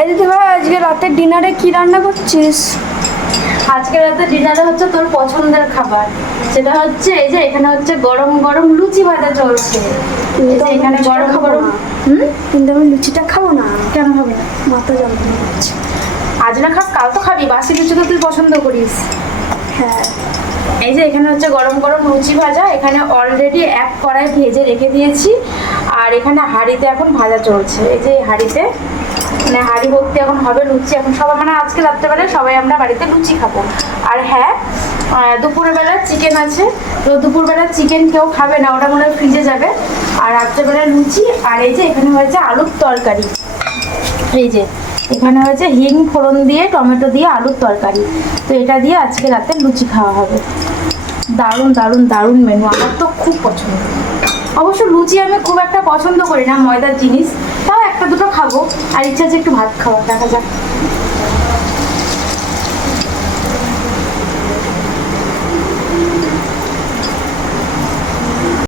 এই দিদি ভাই, আজকে রাতের ডিনারে কি রান্না করছিস? আজকে রাতে ডিনারে হচ্ছে তোর পছন্দের খাবার, সেটা হচ্ছে এই যে এখানে হচ্ছে গরম গরম লুচি ভাজা চলছে। এই যে এখানে গরম গরম কিন্তু আমি লুচিটা খাবো না। কেন হবে না? মাথা যন্ত্রণা করছে। আজ না খাস, কাল তো খাবি। বাসি লুচি তো তুই পছন্দ করিস। হ্যাঁ। এই যে এখানে হচ্ছে গরম গরম লুচি ভাজা, এখানে অলরেডি এক কড়াই ভেজে রেখে দিয়েছি। আর এখানে হাঁড়িতে এখন ভাজা চলছে। এই যে হাঁড়িতে মানে হাঁড়ি ভর্তি এখন হবে লুচি। এখন সবাই মানে আজকে রাত্রেবেলায় সবাই আমরা বাড়িতে লুচি খাবো। আর হ্যাঁ, দুপুরবেলা চিকেন আছে, তো দুপুরবেলা চিকেন কেউ খাবে না, ওটা মনে হয় ফ্রিজে যাবে। আর রাত্রেবেলা লুচি। আর এই যে এখানে হয়েছে আলুর তরকারি। এই যে এখানে হয়েছে হিং ফোড়ন দিয়ে টমেটো দিয়ে আলুর তরকারি। তো এটা দিয়ে আজকে রাতে লুচি খাওয়া হবে। দারুণ দারুণ দারুণ মেনু, আমার তো খুব পছন্দ। অবশ্য লুচি আমি খুব একটা পছন্দ করি না, ময়দার জিনিস, তাও একটা দুটো খাবো। আর ইচ্ছা আছে একটু ভাত খাওয়ার, দেখা যাক।